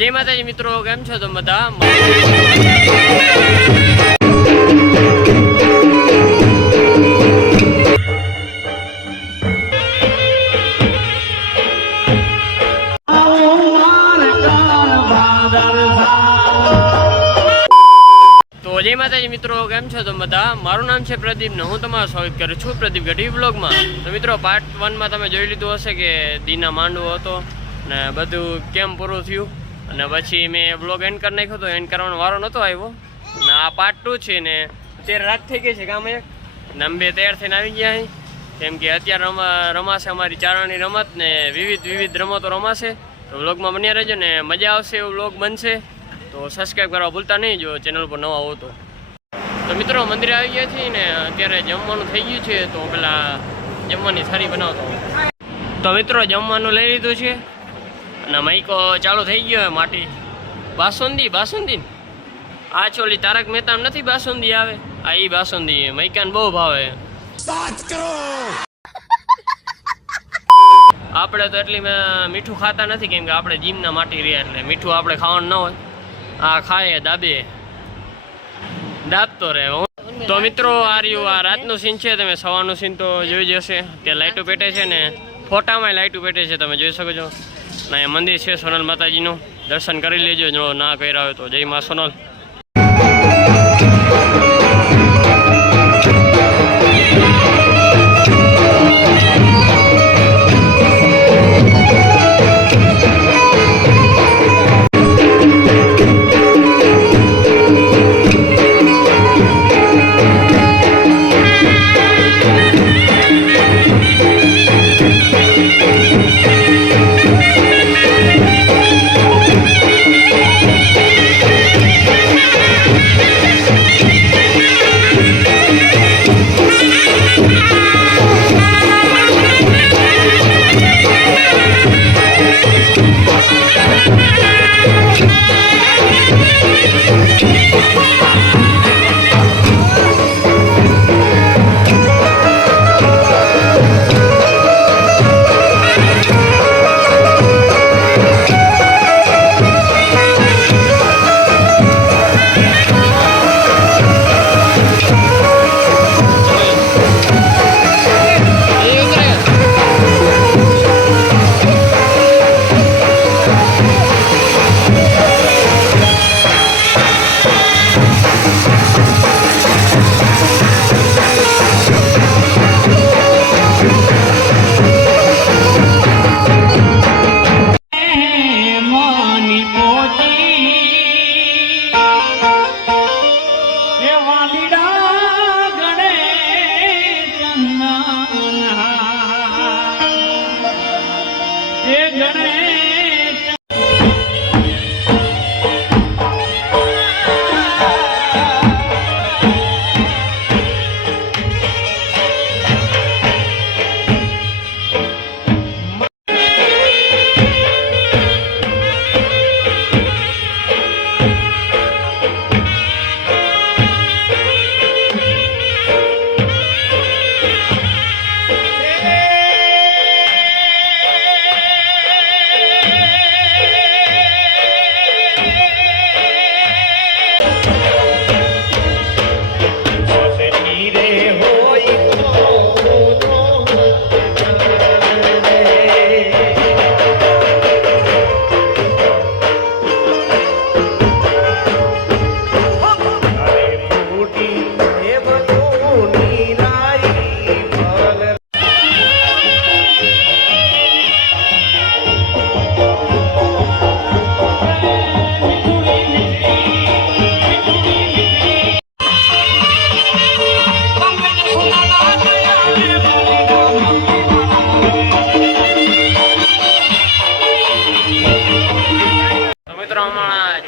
જય માતાજી મિત્રો, કેમ છો તમે બધા? તો જય માતાજી મિત્રો, કેમ છો તમે બધા? મારું નામ છે પ્રદીપ ને હું તમારું સ્વાગત કરું છું પ્રદીપ ગઢવી બ્લોગમાં. તો મિત્રો પાર્ટ 1 માં તમે જોઈ લીધું હશે કે દીના માંડવો હતો ને બધું કેમ પૂરું થયું, અને પછી મેં બ્લોગ એન્ડ કરી નાખ્યો હતો. એન્ડ કરવાનો વારો નહોતો આવ્યો ને આ પાર્ટ 2 છે ને અત્યારે રાત થઈ ગઈ છે ગામે ને અમે બે તૈયાર થઈને આવી ગયા અહીં, કેમ કે અત્યારે રમાશે અમારી ચારણની રમત ને વિવિધ રમતો રમાશે. તો વ્લોગમાં બન્યા રહેજો ને મજા આવશે એવો વ્લોગ બનશે. તો સબસ્ક્રાઈબ કરવા ભૂલતા નહીં જો ચેનલ પર નવા હો તો. તો મિત્રો મંદિરે આવી ગયા છીએ ને અત્યારે જમવાનું થઈ ગયું છે, તો પેલા જમવાની થાળી બનાવતો. તો મિત્રો જમવાનું લઈ લીધું છે અને માઈકો ચાલુ થઈ ગયો માટી બાસુંદી આ ચોલી તારક મહેતા નથી બાસુંદી આવે, આ ઈ બાસુંદી મૈકાને બહુ ભાવે. આપણે તો એટલી મીઠું ખાતા નથી, કેમ કે આપણે જીમના માટી રહ્યા એટલે મીઠું આપણે ખાવાનું ન હોય. આ ખાય દાબતો રહે. તો મિત્રો આ રહ્યું આ રાતનું સીન છે, તમે સવારનું સીન તો જોઈ જશે. ત્યાં લાઇટો પેટે છે ને ફોટામાં લાઇટો પેટે છે, તમે જોઈ શકો છો. ના એ મંદિર છે સોનલ માતાજીનું, દર્શન કરી લેજો જો ના કર્યા હોય તો. જય મા સોનલ.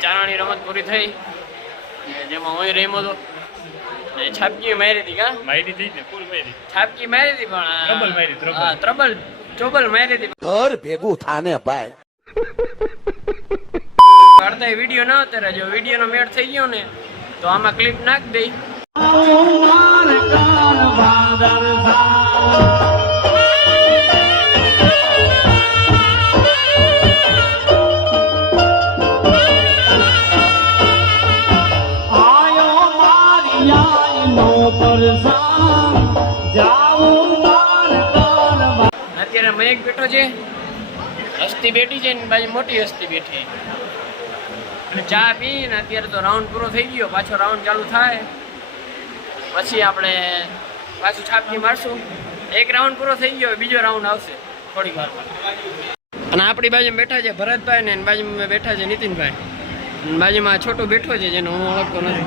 ચારણની રમત પૂરી થઈ જેમાં હું રમ્યો હતો. છાપકી મારી હતી કા મારી હતી ને ફૂલ મારી છાપકી મારી હતી પણ ત્રબલ ચોબલ મારી હતી. ઘર ભેગું થાને ભાઈ અડધા વિડીયો ના ઉતારે. જો વિડીયો નો મેળ થઈ ગયો ને તો આમાં ક્લિપ નાખ દઈ. એક બેઠો છે, હસ્તી બેઠી છે ને બાજુ મોટી હસ્તી બેઠી. ચા પી ને અત્યારે તો રાઉન્ડ પૂરો થઈ ગયો, પાછો રાઉન્ડ ચાલુ થાય પછી આપણે પાછું છાપકી મારશું. એક રાઉન્ડ પૂરો થઈ ગયો, બીજો રાઉન્ડ આવશે થોડીક વારમાં. અને આપણી બાજુ બેઠા છે ભરતભાઈ ને બાજુમાં બેઠા છે નીતિનભાઈ. બાજુમાં છોટો બેઠો છે જેને હું ઓળખતો નથી.